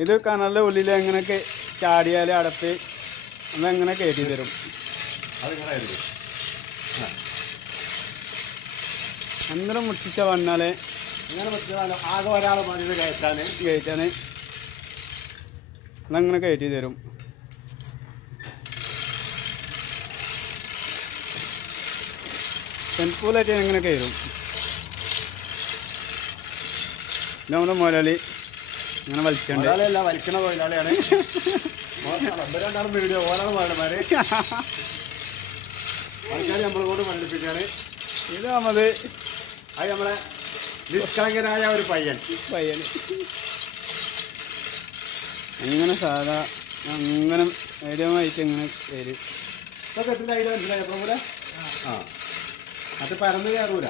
ഇത് കിണറിൻ്റെ ഉള്ളിൽ എങ്ങനെയൊക്കെ ചാടിയാൽ അടപ്പ് അതെങ്ങനെ കയറ്റി തരും. അന്നേരം മുട്ടിച്ച വന്നാൽ ആകെ ഒരാൾ മതി കയറ്റാൻ അതങ്ങനെ കയറ്റി തരും. സിമ്പിളായിട്ട് എങ്ങനെ കയറും. നമ്മുടെ മുതലാളി ഇങ്ങനെ വലിക്കണ്ട്. വലിക്കണ തൊഴിലാളിയാണ്. വീഡിയോ ഓരോ വേണ്ടമാര് ആൾക്കാർ നമ്മളെ കൊണ്ട് മണ്ണിപ്പിക്കാണ്. ഇത് നമ്മത് അത് നമ്മളെ നിഷ്കളങ്കനായ ഒരു പയ്യൻ അങ്ങനെ സാധാ അങ്ങനെ മീഡിയമായിട്ട് ഇങ്ങനെ കയറി. ഇതൊക്കെ എത്തിൻ്റെ ഐഡിയ മനസ്സിലായി. അപ്പം കൂടെ അത് പരന്ന് കയറൂല.